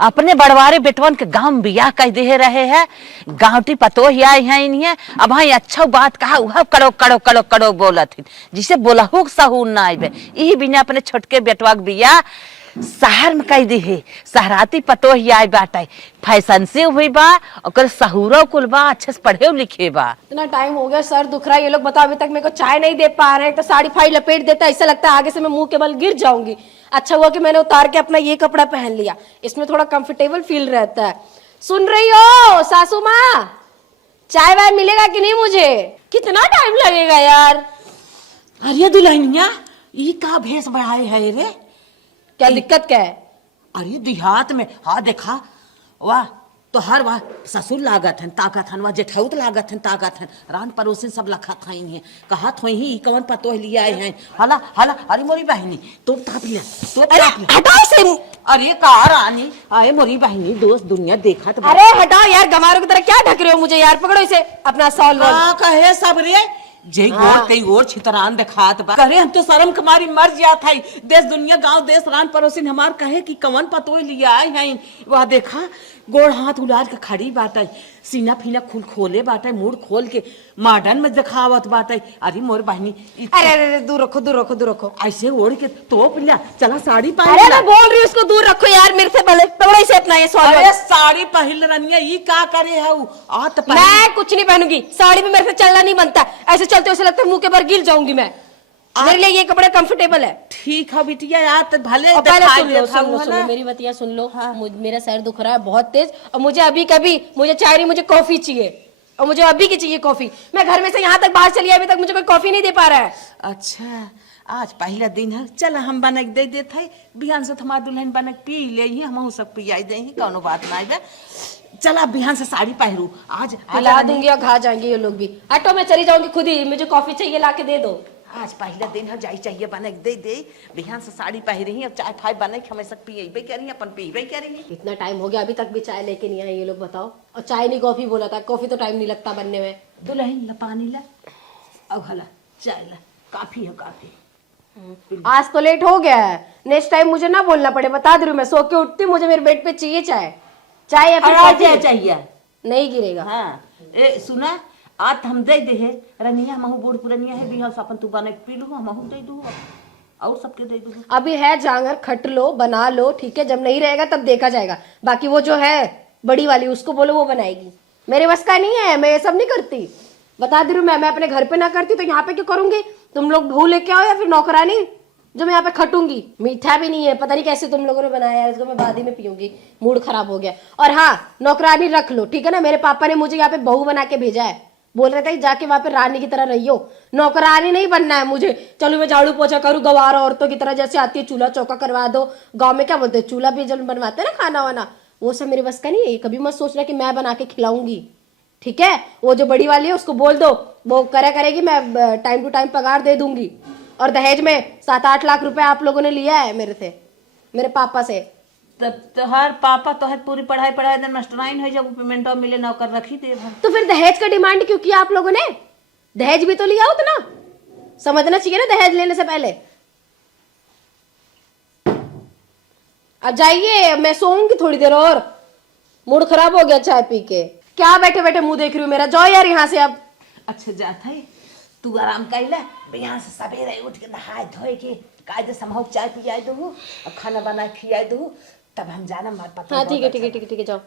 अपने बड़वारे बेटवन के गांव में बियाह कह दे रहे हैं। गांवटी पतो ही आए हैं इन्हें। अब हाँ अच्छा बात कहा वह करो करो करो करो बोलत जिसे बोला हो सहूर ना आए यही बिना अपने छोटके बेटवा के बियाह शहर में कह दी है। शहराती पतो ही आए बाटे फैशन से हुई बा और सहूरो कुल बा अच्छे से पढ़े लिखे बा। इतना टाइम हो गया सर दुख रहा है। ये लोग बताओ अभी तक मेरे को चाय नहीं दे पा रहे हैं। तो साड़ी फाड़ी लपेट देता है ऐसा लगता है आगे से मैं मुंह के बल गिर जाऊंगी। अच्छा हुआ कि मैंने उतार के अपना ये कपड़ा पहन लिया, इसमें थोड़ा कंफर्टेबल फील रहता है। सुन रही हो सासू माँ, चाय वाय मिलेगा कि नहीं? मुझे कितना टाइम लगेगा यार। अरे दुल्हनिया ये का भेष बढ़ाए है रे? क्या दिक्कत क्या है? अरे देहात में हाँ देखा वाह तो हर वाह ससुर लागत हन ताकत हन वाह जेठौत लागत हन ताकत हन रान पड़ोसिन सब लखा थाई हैं कहा थोई ही कौन पतो लिया आए हैं। हला हला अरे मोरी बहनी तो ताप लिया तो ताप लिया। हटाओ से। अरे का रानी आए मोरी बहनी दोस्त दुनिया देखा तो अरे हटाओ यार, गंवारों की तरह क्या ढक रहे हो मुझे यार। पकड़ो इसे अपना सॉल्व। कहे सब रे जे गोर ते और छितरान दिखात बा करे हम तो शर्म कमारी मर जात है। देश दुनिया गांव देश रान पड़ोसिन हमार कहे कि कवन पतो लिया आए हैं। वह देखा गोड़ हाथ उलार के खड़ी बाटे सीना फीना खुल खोले बाटे मुड़ खोल के मॉडर्न में दिखावत बाटे। अरे मोर बहनी अरे अरे दूर रखो दूर रखो दूर रखो। ऐसे ओढ़ के तोप लिया चला साड़ी पहन। अरे मैं बोल रही हूँ उसको दूर रखो यार मेरे से। पहले पकड़ो इसे अपना ये सॉल्व। अरे साड़ी पहन रनिया ये का करे है आ तो मैं कुछ नहीं पहनूंगी साड़ी में। मेरे से चलना नहीं बनता। ऐसे चलते ऐसे लगता है मुंह के बाहर गिर जाऊंगी मैं। मेरे लिए ये कपड़े कंफर्टेबल है। ठीक है बिटिया यार तो भले सुन लो मेरी बतिया सुन लो। हाँ। मेरा सर दुख रहा है बहुत तेज और मुझे अभी कभी मुझे चाय नहीं मुझे कॉफी चाहिए और मुझे अभी की चाहिए कॉफी। मैं घर में से यहाँ तक बाहर चली अभी तक मुझे कोई कॉफी नहीं दे पा रहा है। अच्छा आज पहला दिन है चल हम बना के दे देते है बिहान से हमार दुल्हन बना के पी ले ही हम सब पियाई दे ही कौनो बात ना है। चला बिहान से साड़ी पहरू आज पिला दूंगी और खा जाएंगे ये लोग भी। हटो मैं चली जाऊंगी खुद ही। मुझे कॉफी चाहिए ला के दे दो। आज पहला दिन है जाई चाहिए बना के दे बिहान से साड़ी पहरी ही अब चाय फाय बना के हमें सब पियबे करेंगे अपन पियबे करेंगे। इतना टाइम हो गया अभी तक भी चाय लेके नहीं आए ये लोग बताओ। और चाय नहीं कॉफी बोला था। कॉफी तो टाइम नहीं लगता बनने में। दुल्हन ला पानी ला अब हला चाय ला काफी है काफी। आज तो लेट हो गया है। नेक्स्ट टाइम मुझे ना बोलना पड़े बता दे रही हूँ मैं। सो के उठती मुझे मेरे बेड पे चाहिए चाय। चाय या फिर कॉफी चाहिए नहीं गिरेगा। हाँ ए सुना आज हम दे दे है रनिया महू बूढ़ पुरनिया है बिहार अपन तू बना पी लू हम दे दू और सबके दे दू। अभी है जांगर खट लो बना लो ठीक है। जब नहीं रहेगा तब देखा जाएगा। बाकी वो जो है बड़ी वाली उसको बोलो वो बनाएगी। मेरे बस का नहीं है। मैं ये सब नहीं करती बता दे रही हूँ। मैं अपने घर पे ना करती तो यहाँ पे क्यों करूंगी? तुम लोग बहू लेके आओ या फिर नौकरानी जो मैं यहाँ पे खटूंगी। मीठा भी नहीं है पता नहीं कैसे तुम लोगों ने बनाया है। इसको मैं बाद ही में पीऊंगी। मूड खराब हो गया। और हाँ नौकरानी रख लो ठीक है ना। मेरे पापा ने मुझे यहाँ पे बहू बना के भेजा है। बोल रहे थे जाके वहां पे रानी की तरह रहियो। नौकरानी नहीं बनना है मुझे। चलो मैं झाड़ू पोछा करूँ गवार औरतों की तरह जैसे आती है चूल्हा चौका करवा दो। गाँव में क्या बोलते हैं चूल्हा भी जब बनवाते हैं ना खाना वाना वो सब मेरे बस का नहीं है। कभी मत सोचना कि मैं बना के खिलाऊंगी ठीक है। वो जो बड़ी वाली है उसको बोल दो वो करेगी। मैं टाइम टू टाइम पगार दे दूंगी। और दहेज में 7-8 लाख रुपए आप लोगों ने लिया है मेरे से मेरे पापा से। तब तो हर पापा तो है पूरी पढ़ाई दिन मास्टराइन है जब पेमेंट मिले नौकर रखी दे। तो फिर दहेज का डिमांड क्यों किया आप लोगों ने? दहेज भी तो लिया उतना समझना चाहिए ना दहेज लेने से पहले। अब जाइए मैं सोऊंगी थोड़ी देर और। मूड खराब हो गया चाय पी के। क्या बैठे बैठे मुंह देख रही हूँ मेरा? जाओ यार यहाँ से अब। अच्छा जाता है तू आराम कर ले। यहाँ से सवेरे उठ के नहाए धोए के कायदे समूह चाय पियाई दू अब खाना बना खियाई दू तब हम जाना मार पता। हाँ ठीक है ठीक है ठीक है ठीक है जाओ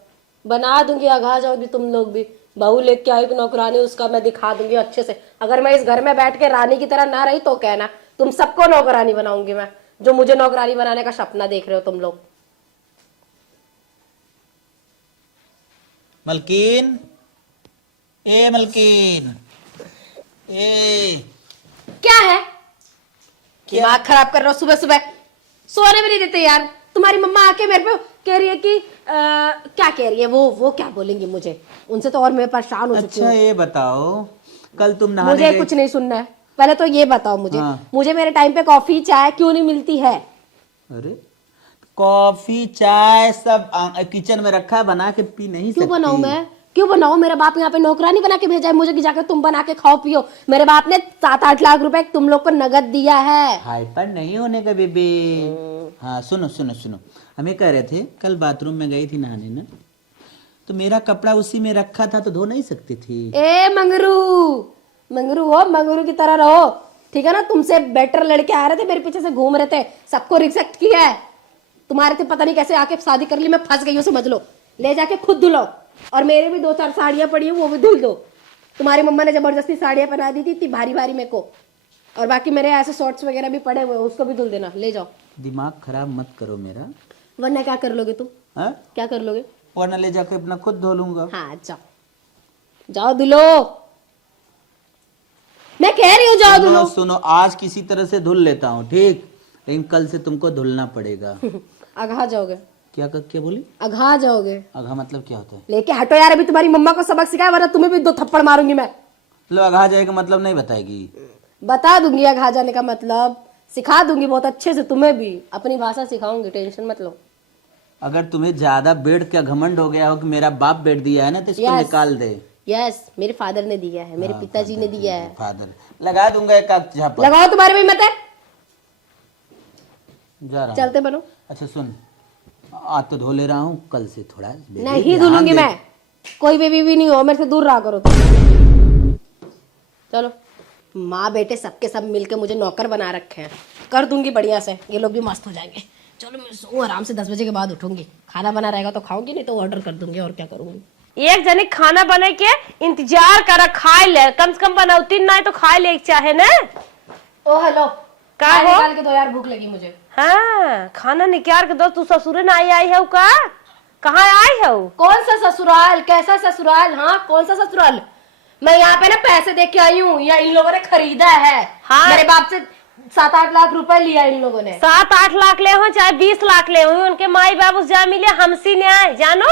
बना दूंगी। आगा जाओगी तुम लोग भी। बहू लेके आई नौकरानी उसका मैं दिखा दूंगी अच्छे से। अगर मैं इस घर में बैठ के रानी की तरह ना रही तो कहना तुम सबको नौकरानी बनाऊंगी मैं। जो मुझे नौकरानी बनाने का सपना देख रहे हो तुम लोग। मलकीन ए मलकीन ए क्या है? दिमाग खराब कर रहे हो सुबह सुबह। सोने भी नहीं देते यार। तुम्हारी मम्मा आके मेरे पे कह रही है कि क्या कह रही है वो क्या बोलेंगी मुझे? उनसे तो और मैं परेशान हो चुकी हूँ। अच्छा ये बताओ कल तुम नहाने मुझे गए? कुछ नहीं सुनना है। पहले तो ये बताओ मुझे। हाँ। मुझे मेरे टाइम पे कॉफी चाय क्यों नहीं मिलती है? अरे कॉफी चाय सब किचन में रखा है बना के पी नहीं क्यों सकती? बनाऊं मैं? क्यों बनाओ? मेरे बाप यहाँ पे नौकरानी बना के भेजा है मुझे कि जाकर तुम बना के खाओ पियो। मेरे बाप ने 7-8 लाख रुपए तुम लोग को नगद दिया है। हाइपर नहीं होने का बेबी। हाँ सुनो सुनो सुनो, हम ये कह रहे थे कल बाथरूम में गई थी नहाने ना, तो मेरा कपड़ा उसी में रखा था तो धो नहीं सकती थी। ए मंगरू, मंगरू हो, मंगरू की तरह रहो, ठीक है ना? तुमसे बेटर लड़के आ रहे थे, मेरे पीछे से घूम रहे थे, सबको रिजेक्ट किया है। तुम्हारे थे पता नहीं कैसे आके शादी कर ली, मैं फंस गई हूँ समझ लो। ले जाके खुद धुलो, और मेरे भी 2-4 साड़ियां पड़ी है वो भी धुल दो। तुम्हारी मम्मा ने जबरदस्ती साड़ियां पहना दी थी, इतनी भारी भारी मेरे को, और बाकी मेरे ऐसे शॉर्ट्स वगैरह भी पड़े हुए, उसको भी धुल देना, ले जाओ। दिमाग खराब मत करो मेरा। वरना क्या कर लोगे तुम? हाँ? क्या कर लोगे? वरना ले जाके अपना खुद धो लूंगा। हाँ जाओ, जाओ धुलो, मैं कह रही हूँ जाओ सुनो धुलो। सुनो, आज किसी तरह से धुल लेता हूँ ठीक, लेकिन कल से तुमको धुलना पड़ेगा। अघा जाओगे? क्या बोली? अघा जाओगे? अघा मतलब क्या होता है? लेके हटो यार, अभी तुम्हारी मम्मा को सबक सिखाया, वरना तुम्हें भी 2 थप्पड़ मारूंगी मैं। मतलब अघा जाएगा मतलब नहीं बताएगी? बता दूंगी अघा जाने का मतलब, सिखा दूंगी बहुत अच्छे से, तुम्हें भी अपनी भाषा सिखाऊंगी, टेंशन मत लो। अगर तुम्हें ज्यादा बेड का घमंड हो गया हो कि मेरा बाप बेड दिया है ना, तो इसको Yes. निकाल दे। यस, मेरे फादर ने दिया है, मेरे पिताजी ने दिया है। फादर लगा दूंगा एक आध झापड़। लगाओ, तुम्हारे भी मत है। जा रहा हूँ। चलते बनो। अच्छा सुन, आज तो धो ले रहा हूँ, कल से थोड़ा बेबी नहीं ध्यान धुलूंगी दे। मैं, कोई बेबी भी नहीं हो, मेरे से दूर रहा करो तुम। चलो, माँ बेटे सबके सब मिलके मुझे नौकर बना रखे हैं, कर दूंगी बढ़िया से, ये लोग भी मस्त हो जाएंगे। चलो मैं सो आराम से, 10 बजे के बाद उठूंगी, खाना बना रहेगा तो खाऊंगी, नहीं तो ऑर्डर कर दूंगी, और क्या करूंगी। एक जने खाना बने के इंतजार कर, खाए ले, कम से कम बनौती ना तो खाए ले चाहे ना। ओ हेलो, का खाना हो? निकाल के दो यार, भूख लगी मुझे। हाँ, खाना निकाल के दो। तू ससुरे ना आई है का? कहाँ आई है? कौन सा ससुराल, कैसा ससुराल? हाँ कौन सा ससुराल? मैं यहाँ पे ना पैसे दे के आई हूँ, या इन लोगों ने खरीदा है। हाँ। मेरे बाप से 7-8 लाख रुपए लिया इन लोगों ने। 7-8 लाख ले हो चाहे 20 लाख ले हो, उनके माई बाबू जा मिले हमसी ने आए। जानो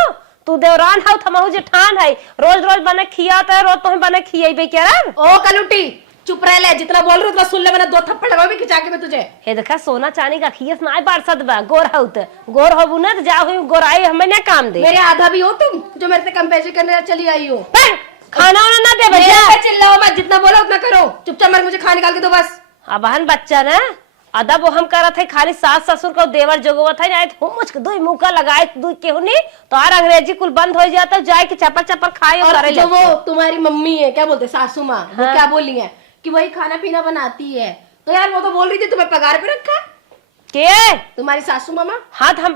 तू देवरान है, थमहू जेठान है, रोज रोज बने खियाता है, रोज तो बने खियेबे क्या रे? ओ कलुटी चुप रह ले, जितना बोल रही हूँ उतना सुन ले, मैंने 2 थप्पड़ लगाओ भी खिंचा के मैं तुझे। हे देखा, सोना चांदी का खियस ना बारसद बा, गोर हऊ त गोर होबू ना तो जा हुई गोराई हमें ना काम दे। मेरे आधा भी हो तुम, जो मेरे से कंपेरिजन करने चली आई हो। खाना वाना ना दे मेरे भैया। पे चिल्लाओ मत, जितना बोला उतना करो, चुपचाप मेरे मुझे खाना निकाल के दो बस। अब बहन बच्चा ना अदब हम करत है, खाली सास ससुर को देवर जोगवत है, तो मुझ के दो मुका लगाए दू केहू नहीं तो और अंग्रेजी कुल बंद हो जाता, जाए के चपर चपर खाए और और करे जो ले। वो तुम्हारी मम्मी है, क्या बोलते सासू माँ, वो हाँ। क्या बोली है कि वही खाना पीना बनाती है, तो यार वो तो बोल रही थी तुम्हें पगार पे रखा के तुम्हारी सासू मामा। हाँ तो हम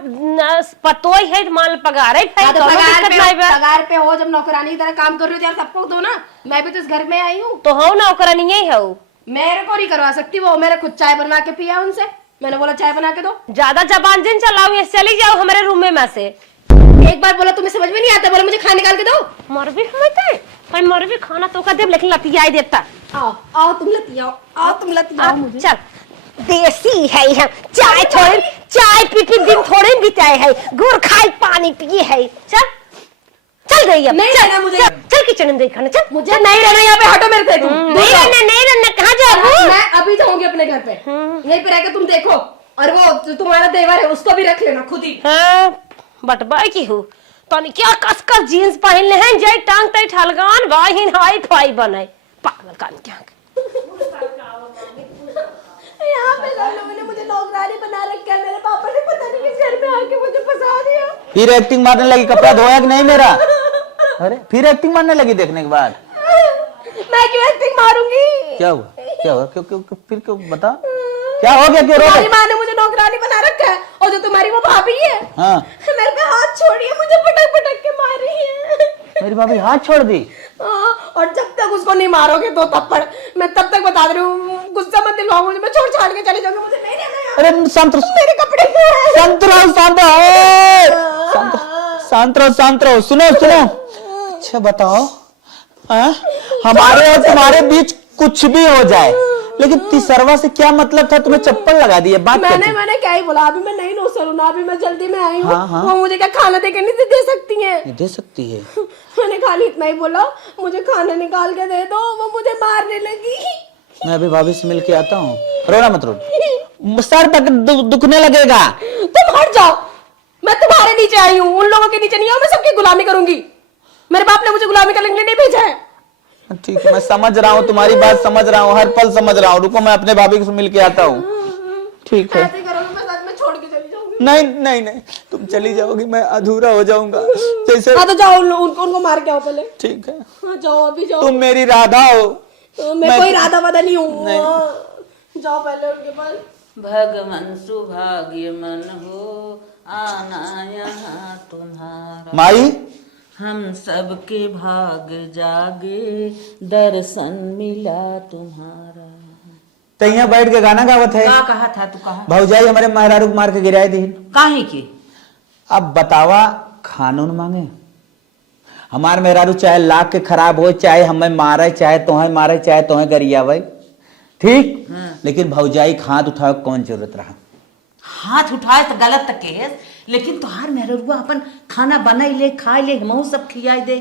पतो ही है मान पगार है हाँ, तो कौनो पगार दिक्कत नहीं बा। पगार पे हो, जब नौकरानी की तरह काम कर रही हो तो यार सबको दो ना, मैं भी तो इस घर में आई हूँ। तो हो ना ओकरा नहीं है हो, मेरे को नहीं करवा सकती वो, मेरे खुद चाय बनवा के पिया उनसे, मैंने बोला चाय बना के दो। ज्यादा जबान जिन चलाओ, ये चली जाओ हमारे रूम में से। एक बार बोला तुम्हें समझ में नहीं आता, बोला मुझे खाना निकाल के दो। मर भी हमें पर मर भी खाना तो का देव, लेकिन लतिया देता। आओ आओ तुम लतियाओ, आओ तुम लतियाओ मुझे। चल देसी है हम, चाय थोड़े चाय पी दिन थोड़े बिताए है, गुड़ खाई पानी पिए है। चल चल रही है, नहीं चल, रहना मुझे। चल किचन में खाना, चल। मुझे नहीं रहना यहाँ पे, हटो मेरे से तुम। नहीं रहना कहाँ जाओ? मैं अभी जाऊंगी अपने घर पे, यहीं पे रहकर तुम देखो, और वो जो तुम्हारा देवर है उसको भी रख लेना खुद ही। हाँ बटबाई की हूँ तो क्या कसकर जीन्स पहन ले हैं, जय टांग तय ठलगान वाहिन हाई फाई बनाए पागल कान क्या। यहाँ पे सब लोगों ने मुझे नौकरानी बना रखा है, मेरे पापा ने पता नहीं किस घर में आके मुझे फंसा दिया। फिर एक्टिंग मारने लगी, कपड़ा धोया कि नहीं मेरा? अरे फिर एक्टिंग मारने लगी देखने के बाद? मैं क्यों एक्टिंग मारूंगी? क्या हुआ? क्या हुआ? क्यों क्यों क्यों- फिर क्यों बता, क्या हो गया? क्यों रो तुम्हारी रहे? माँ ने मुझे नौकरानी बना रखा है, और जो तुम्हारी वो भाभी है, हाँ मेरे पे हाथ छोड़ी है, मुझे पटक पटक के मार रही है। मेरी भाभी हाथ छोड़ दी। हाँ, और जब तक उसको नहीं मारोगे 2 थप्पड़, मैं तब तक बता रही हूँ, गुस्सा मत दिलवाओ मुझे, मैं छोड़ छाड़ के चली जाऊंगी, मुझे नहीं रहना यहाँ। अरे शांत रहो, मेरे कपड़े शांत रहो, शांत रहो, शांत रहो, शांत रहो। सुनो सुनो, अच्छा बताओ, हाँ? हमारे और तुम्हारे बीच कुछ भी हो जाए, लेकिन तीसरवा से क्या मतलब था? तुम्हें चप्पल लगा दी है, बात क्या थी? मैंने क्या ही बोला, अभी मैं नहीं नौसर हूँ ना, अभी मैं जल्दी में आई हूँ। हाँ, हाँ। वो मुझे क्या खाना देकर नहीं दे सकती हैं? दे सकती है। मैंने खाली इतना ही बोला, मुझे खाना निकाल के दे दो, वो मुझे मारने लगी। मैं अभी भाभी से मिल के आता हूँ, रोना मत रो, सर तक दुखने लगेगा। तुम हट जाओ, मैं तुम्हारे नीचे आई हूँ, उन लोगों के नीचे नहीं आऊँ, मैं सबकी गुलामी करूंगी। मेरे बाप ने मुझे गुलामी करने के लिए नहीं भेजा है। ठीक है, मैं समझ रहा हूँ तुम्हारी बात, समझ रहा हूँ, हर पल समझ रहा हूँ। रुको मैं अपने भाभी से मिल के आता हूँ। ठीक है। ऐसे करोगे मैं साथ में छोड़ के चली जाऊंगी। नहीं नहीं नहीं, तुम चली जाओगी मैं अधूरा हो जाऊंगा जैसे। हाँ तो जाओ, उनको मार के आओ पहले। ठीक है, हाँ जाओ, अभी जाओ। तुम मेरी राधा हो। मैं कोई राधा वादा नहीं हूँ। जाओ पहले उनके पास। भगवान सुभाग्य मन हो आना यहाँ तुम्हारा। माई हम सबके भाग जागे दर्शन मिला तुम्हारा। तैया बैठ के गाना गावत है। क्या कहा था तू? कहा भौजाई हमारे मेहरारू मार के गिराए दी। काहे की? अब बतावा, खानून मांगे हमार मेहरारू, चाहे लाख के खराब हो, चाहे हमें मारे, चाहे तोहे मारे, चाहे तोहे गरियावे, ठीक। लेकिन भौजाई हाथ उठाओ कौन जरूरत रहा? हाथ उठाए तो गलत तक के, लेकिन तुहार मेहरुआ अपन खाना बनाई ले, खाए ले, हमहू सब खियाई दे।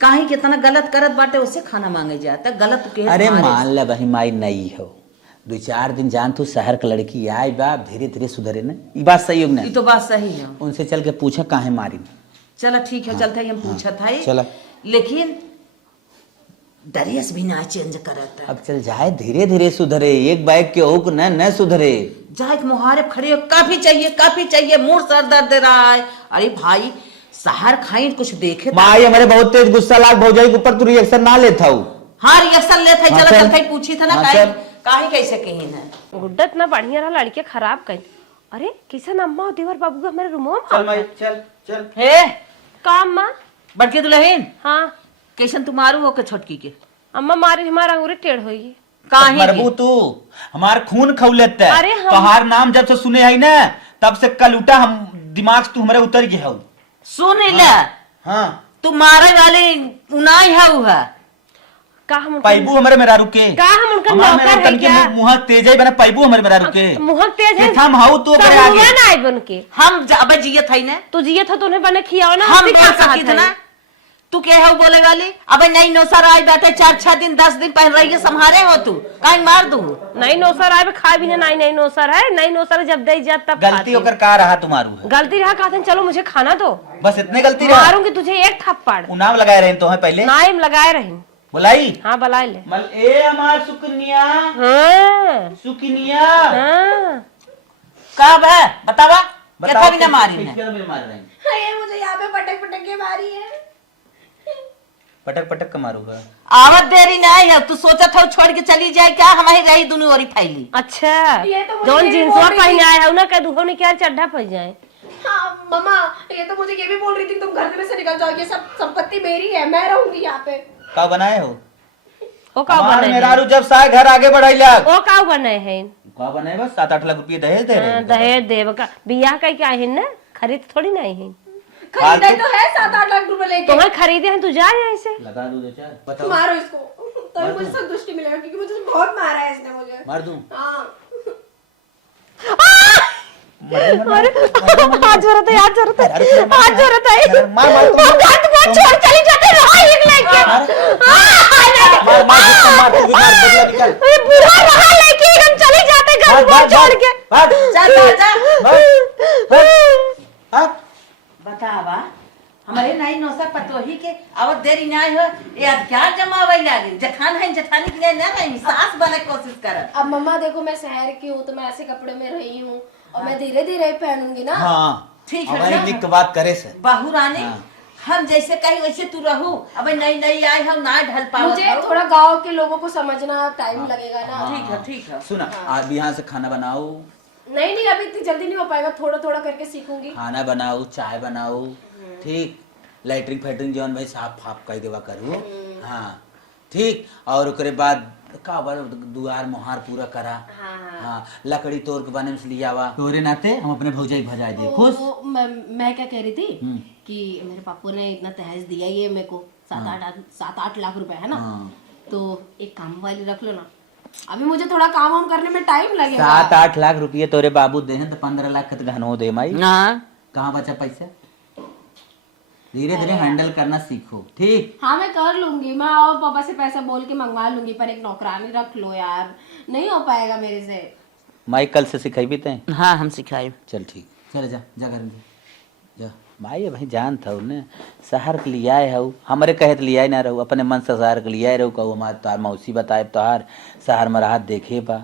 काहे कितना गलत करत बाटे, उससे खाना मांगे जाता गलत के। अरे मान ले भाई, माई नहीं हो, 2-4 दिन जान तू शहर के लड़की आई बा, धीरे धीरे सुधरे ना। ये बात सही हो? ये तो बात सही है। उनसे चल के पूछा काहे मारी। चला ठीक है, चलता हम पूछा था। चला, लेकिन ड्रेस भी ना चेंज करता। अब चल जाए, धीरे धीरे सुधरे, एक बाइक के होक न सुधरे। जाए मुहारे खड़े हो, काफी चाहिए काफी चाहिए, मूड सर दर्द दे रहा है। अरे भाई शहर खाई कुछ देखे। माई हमारे बहुत तेज गुस्सा लाग भौजाई के ऊपर, तू रिएक्शन ना लेता हूँ। हाँ रिएक्शन लेता है। चला चलता पूछी था ना हाँ, काहे चल। काहे कैसे कही ना। गुड्डा इतना बढ़िया रहा, लड़के खराब कहीं। अरे किसन अम्मा और देवर बाबू का हमारे रूम में। चल माई, चल चल। हे का अम्मा? बड़के दुल्हन हाँ कैसन तुम्हारू हो के छोटकी के? अम्मा मारी हमारा अंगूरी टेढ़ होई। काहे मरबू तू हमार खून खौलत है। अरे हम- तोहार नाम जब से सुने है ना, तब से कल उठा हम दिमाग से तू हमारे उतर गया हो। सुन ले, हाँ, तुम्हारे वाले उनाई है उहा। का हम पैबू हमारे मेरा रुके। का हम उनका हमार नौकर मेरा है तन के क्या? मुंह तेज है, बना पैबू हमारे मेरा रुके। मुंह तेज है। हम हाउ तो करे सब आगे। हुआ ना आई बन के। हम अब जियत है ना, तू जिये था तो उन्हें बने खियाओ ना। हम हमसे बोल क्या कहा सकी था? ना। तू क्या है बोले वाली? अब नई नौसर आई बैठे 4-6 दिन 10 दिन पहन रही है, संभारे हो तू कहीं मार दू। नई नौसर आए खा भी ना। नई नौसर है, नई नौसर जब दे जात तब गलती खाती। होकर का रहा तुम्हारू? गलती रहा कहा था चलो मुझे खाना दो, बस इतने गलती रहा। मारूंगी तुझे एक थप्पड़। उनाव लगाए रहे तो है पहले नाइम लगाए रही। बुलाई। हाँ बुलाए ले। मल ए हमार सुकनिया, हाँ सुकनिया हाँ कब है बतावा? बताओ, क्या भी ना मारी किस ने। क्या में मार रहे हैं? हाँ, ये मुझे यहाँ पे पटक पटक के मारी है। पटक पटक का मारूंगा। आवत देरी नहीं है, तू सोचा था छोड़ के चली जाए क्या? हमारी रही दोनों ओरी फैली। अच्छा ये तो मुझे जौन ये भी जींसवा बोल रही पहने थी। आया है ना कह दुहो ने क्या चड्ढा फंस जाए। हाँ मम्मा, ये तो मुझे ये भी बोल रही थी तुम घर में से निकल जाओ, ये सब संपत्ति मेरी है, मैं रहूंगी यहाँ पे। का बनाए हो? ओ का हमार बने मेहरारू जब साय घर आगे बढ़ाई लग। ओ का बने हैं? का बनाए बस 7-8 लाख रुपये दहेज दे रहे हैं। दहेज देव का बियाह का क्या है ना, खरीद थोड़ी नहीं है। खरीदा तो है 7-8 लाख रुपए लेके। तुम्हें खरीदे हैं तू जा यहाँ से। लगा दूं 2-4 बताओ। मारो इसको, तभी मुझे संतुष्टि मिलेगा, क्योंकि मुझे बहुत मारा है इसने मुझे। मार दूं? हाँ अरे हाथ जरूरत है, हाथ जरूरत है, हाथ जरूरत है। मार मार भगवान छोड़ चली जाते रहा एक लेके। मार मार जितना मार तू भी मार, बदला निकाल। ये बुरा रहा लेके हम चले जाते घर को छोड़ के। भाग जा जा जा। हाँ? बतावा हमारे नई नौसर पतोही के आवत देरी नहीं हो, ये क्या जमावे लागे? जठान है जठानी के लिए ना नहीं, सास बने कोशिश कर। अब मम्मा देखो, मैं शहर की हूँ तो मैं ऐसे कपड़े में रही हूँ और मैं धीरे धीरे पहनूंगी ना। हाँ ठीक है, हमारी ठीक है। लिख के बात करे से। बहू रानी हाँ। हम जैसे कहीं वैसे तू रहू। अब नई नई आई हम ना ढल पाओ। मुझे थोड़ा गांव के लोगों को समझना टाइम लगेगा ना। ठीक है ठीक है। सुना, आज यहाँ से खाना बनाओ, नहीं नहीं, अभी इतनी जल्दी नहीं हो पाएगा, थोड़ा थोड़ा करके सीखूंगी। खाना बनाओ, चाय बनाओ, ठीक। लैट्रिन फैट्रिन जौन भाई साफ फाफ कर देवा करू। हाँ ठीक। और ओकरे बाद का बार दुआर मोहार पूरा करा। हाँ लकड़ी तोड़ के बने में ले आवा, तोरे नाते हम अपने भौजाई भजाए दे खुश। मैं क्या कह रही थी कि मेरे पापू ने इतना दहेज दिया ये मेरे को 7-8 लाख रुपए है ना। तो एक काम वाली रख लो ना, अभी मुझे थोड़ा काम वाम करने में टाइम लगेगा। 7-8 लाख रुपये तोरे बाबू दे हैं तो 15 लाख तो घनो दे माई। हाँ कहाँ बचा पैसा? धीरे धीरे हैंडल करना सीखो, ठीक। हाँ मैं कर लूंगी, मैं और पापा से पैसा बोल के मंगवा लूंगी, पर एक नौकरानी रख लो यार, नहीं हो पाएगा मेरे से। माई कल से सिखाई भी ते। हाँ हम सिखाए। चल ठीक, चल जा जा कर जा। माई भाई जान था उन्हें शहर के लिए आए हूँ, हमारे कहे तो लिया ना रहू, अपने मन से शहर के लिए आए रहू, कहू हमारे तोहार मौसी बताए तोहार शहर में राहत देखे बा,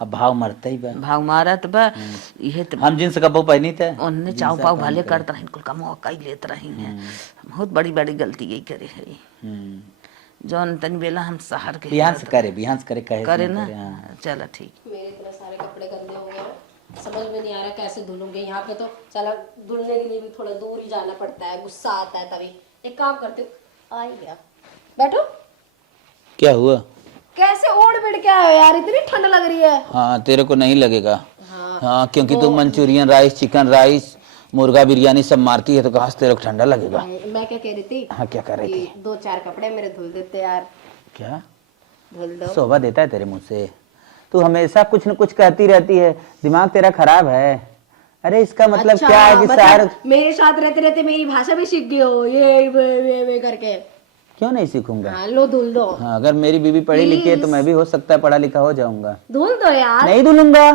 अब भाव मरते ही बा। भाव मारत बा ये तो हम जींस कपो पहनी थे, उनने चाव पाव भले करत रही, कुल का मौका ही लेत रही हैं। बहुत बड़ी बड़ी गलती यही करे है जौन तन बेला हम शहर के बिहान से करे कहे करे से ना। करे, हाँ। चलो ठीक। मेरे इतने सारे कपड़े गंदे हो गए हैं, समझ में नहीं आ रहा कैसे धुलूंगे। यहाँ पे तो चला धुलने के लिए भी थोड़ा दूर ही जाना पड़ता है, गुस्सा आता है तभी। एक काम करते हो, आ ही गया, बैठो। क्या हुआ? कैसे ओढ़ बिड़ के आए हो यार, इतनी ठंड लग रही है। हाँ तेरे को नहीं लगेगा। हाँ क्योंकि तू मंचूरियन राइस, चिकन राइस, मुर्गा बिरयानी सब मारती है, तो कहाँ से तेरे को ठंडा लगेगा। मैं क्या कह रही थी, हाँ क्या कर रही थी? 2-4 कपड़े मेरे धुल देते यार। क्या धुल दो। शोभा देता है तेरे मुंह से? तू हमेशा कुछ न कुछ कहती रहती है, दिमाग तेरा खराब है। अरे इसका मतलब अच्छा, क्या है कि शहर मेरे साथ रहते रहते मेरी भाषा भी सीख गए हो, ये करके। क्यों नहीं सीखूंगा? हाँ, लो धुल दो। हाँ, अगर मेरी बीवी पढ़ी लिखी है तो मैं भी हो सकता है पढ़ा लिखा हो जाऊंगा। धुल दो यार। नहीं धुलूंगा।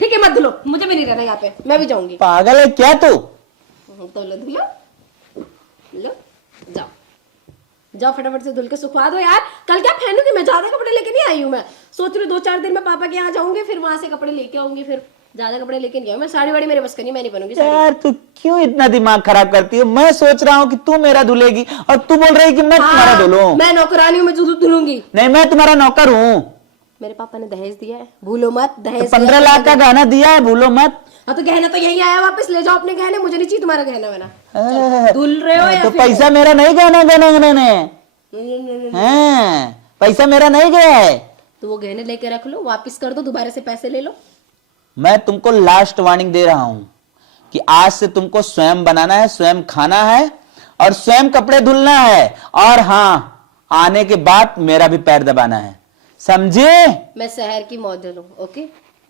ठीक है मत धुलो, मुझे भी नहीं रहना यहाँ पे, मैं भी जाऊंगी। पागल है क्या तू? तो लो धुलो, लो जाओ जाओ फटाफट से धुल के सुखवा दो यार। कल क्या पहनूंगी मैं, ज्यादा कपड़े लेके नहीं आई हूँ मैं। सोच रही हूँ 2-4 दिन में पापा के यहाँ जाऊंगी, फिर वहां से कपड़े लेके आऊंगी। फिर ज्यादा कपड़े लेके नहीं आऊँ मैं। साड़ी वाड़ी मेरे बस का नहीं, मैं नहीं बनूंगी साड़ी। यार तू क्यों इतना दिमाग खराब करती है? मैं सोच रहा हूँ कि तू मेरा धुलेगी और तू बोल रही कि मैं तुम्हारा धुलूं। मैं नौकरानी हूँ, मैं धुलूंगी। नहीं मैं तुम्हारा नौकर हूँ। मेरे पापा ने दहेज दिया है, भूलो मत। दहेज 15 लाख का गहना दिया है, भूलो मत। हाँ तो गहना तो यही आया, वापस ले जाओ अपने गहने, मुझे नहीं चाहिए तुम्हारा गहना वहना। धुल रहे हो या तो फिर? पैसा मेरा नहीं गहना गहना ने, पैसा मेरा नहीं गया है। तो वो गहने लेके रख लो, वापस कर दो, दोबारा से पैसे ले लो। मैं तुमको लास्ट वार्निंग दे रहा हूं कि आज से तुमको स्वयं बनाना है, स्वयं खाना है और स्वयं कपड़े धुलना है। और हाँ, आने के बाद मेरा भी पैर दबाना है, समझे? मैं शहर की मॉडल हूँ, ओके?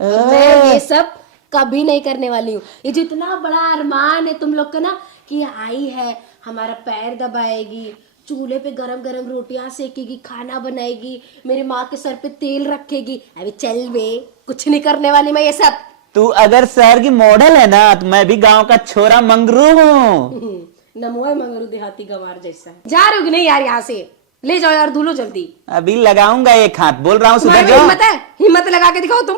मैं ये सब कभी नहीं करने वाली हूँ। ये जो इतना बड़ा अरमान है तुम लोग का ना, कि आई है हमारा पैर दबाएगी, चूल्हे पे गरम गरम रोटियां सेकेगी, खाना बनाएगी, मेरी माँ के सर पे तेल रखेगी। अभी चल बे, कुछ नहीं करने वाली मैं ये सब। तू अगर शहर की मॉडल है ना, तो मैं भी गांव का छोरा मंगरू हूँ। नमो है मंगरू देहाती गंवार जैसा। जा रहे हो कि नहीं यार यहाँ से? ले जाओ यार, धुलो जल्दी। अभी लगाऊंगा एक हाथ, बोल रहा हूँ सुधर तुम्हारी जाओ। हिम्मत है? हिम्मत लगा के दिखाओ तुम।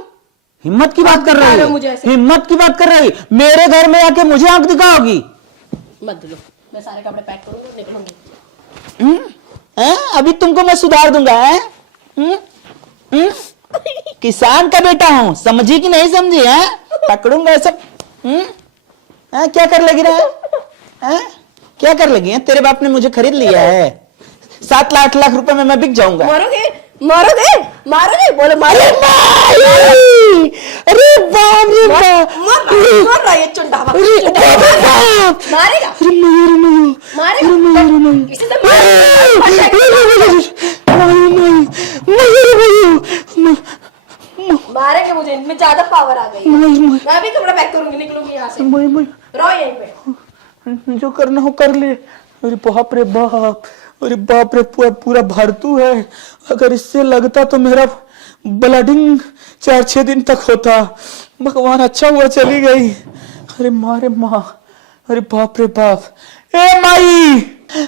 हिम्मत की बात कर दिखा रही रहे हो है? मुझे ऐसे। हिम्मत की बात कर रही है? मेरे घर में आके मुझे आंख दिखाओगी? मत धुलो, मैं सारे कपड़े पैक करूंगी, निकलूंगी। अभी तुमको मैं सुधार दूंगा। किसान का बेटा हूँ, समझी कि नहीं समझी? है पकड़ूंगा सब। क्या कर लगी रहा है? क्या कर लगी है? तेरे बाप ने मुझे खरीद लिया है, 7 लाख रुपए में मैं बिक जाऊंगा। मारोगे मारोगे मारोगे, बोलो मारो। अरे बाप रे बाप, मार रहा है ये चुंडावा। मारेगा मारेगा, किसी से मारेंगे मुझे, इनमें ज्यादा पावर आ गई है। मैं भी कपड़ा पैक करूंगी, निकलूंगी यहाँ से। रहो यहीं पे, जो करना हो कर ले। अरे बाप रे बाप, अरे बाप रे, पूरा भरतू है। अगर इससे लगता तो मेरा ब्लडिंग 4-6 दिन तक होता। भगवान अच्छा हुआ चली गई। अरे मारे माँ, अरे बाप रे बाप। ए माई,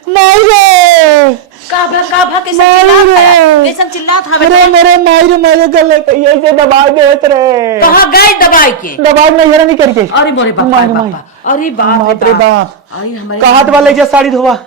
माई रे, कैसन चिल्लात हवे? अरे मेरे माई रे, मेरे गले पे ऐसे दबा देत रे। कहाँ गए दबाई के? दबाई नहीं नहीं करके। अरे मोरे बाप, अरे बाप रे बाप, अरे हमारे कहात वाले जो साड़ी धोवा।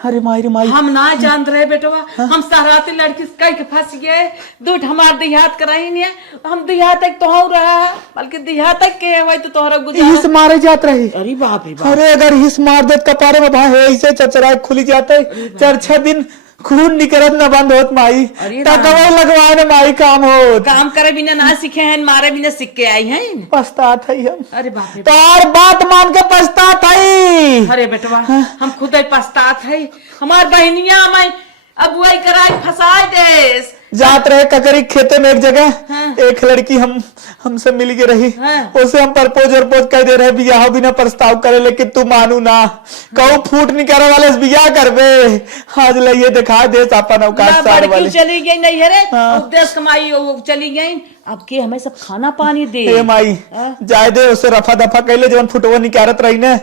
अरे माई रे माई, हम ना जान रहे बेटवा, हम सहराती लड़की कई के फंस गए। दूध हमार देहात कराई नहीं है, हम देहात तक तो हो रहा है, बल्कि देहात तक के है तो तोहरा गुजारा। हिस मारे जात रही। अरे बाप रे बाप, अरे अगर हिस मार देत कपारे में भाई ऐसे चचरा खुली जाते, 4-6 दिन खून निकलत न बंद होत माई। टकवा लगवाने माई काम हो। काम करे बिना ना सीखे हैं, मारे बिना सीख के आई हैं। पछतात है हम। अरे बाप रे, तार बात मान के पछतात है। अरे बेटवा, हम खुद ही पछतात है। हमार बहनिया मैं अबुआई कराई फंसाई देस, जात रहे ककरी खेते में एक जगह एक लड़की हमसे मिल के रही, उसे हम प्रपोज कर दे रहे बियाह बिना प्रस्ताव करे, लेकिन तू मानू ना, कहू फूट नहीं करे वाले से बियाह करबे। आज लाइए दिखा दे अपन अवकाश सार वाले चली गई नहीं है रे, उपदेश कमाई वो चली गई, अब के हमें सब खाना पानी दे। ए माई जाए दे, उसे रफा दफा कैले जवन फुटवा निकारत रही ने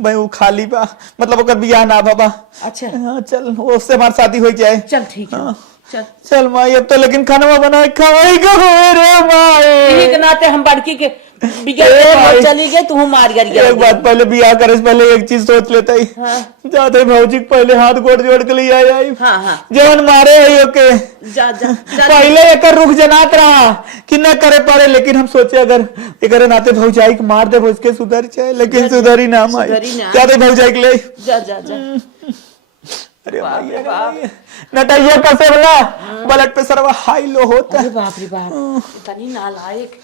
भाई वो खाली बा, मतलब ओकर बियाह ना बाबा। अच्छा चल उससे हमारी शादी हो जाए। चल ठीक है, चल चल माई अब तो लेकिन खाना बना खाई रे माई। यही के नाते हम बड़की के चली गई, तू मार गया। एक बात पहले बियाह करे से पहले एक चीज सोच लेता ही, जाते भौजी पहले हाथ गोड़ जोड़ के लिए आई, जवन मारे है ओके जा जा पहले एक रुख जनात रहा कि न करे पड़े, लेकिन हम सोचे अगर एक नाते भौजाई के मार दे भौज के सुधर जाए, लेकिन सुधरी ना माई, जाते भौजाई के ले जा जा जा। अरे नटाइया कैसे बना ब्लड प्रेशर हाई लो होता है। बाप रे बाप, इतनी नालायक